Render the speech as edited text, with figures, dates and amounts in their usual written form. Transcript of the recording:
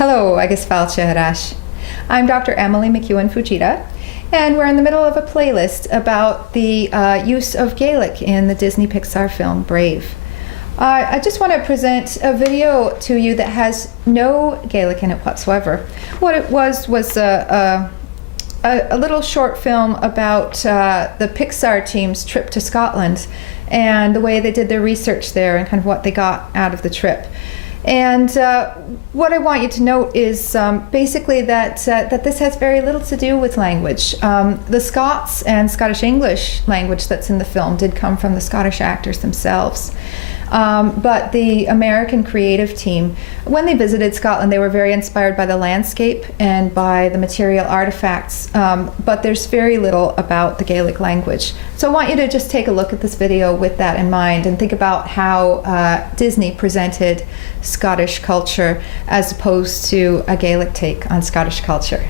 Hello, agus fáilte harás. I'm Dr. Emily McEwen Fujita, and we're in the middle of a playlist about the use of Gaelic in the Disney Pixar film Brave. I just want to present a video to you that has no Gaelic in it whatsoever. What it was a little short film about the Pixar team's trip to Scotland and the way they did their research there and kind of what they got out of the trip. And what I want you to note is basically that this has very little to do with language. The Scots and Scottish English language that's in the film did come from the Scottish actors themselves. But the American creative team, when they visited Scotland, they were very inspired by the landscape and by the material artifacts, but there's very little about the Gaelic language. So I want you to just take a look at this video with that in mind and think about how Disney presented Scottish culture as opposed to a Gaelic take on Scottish culture.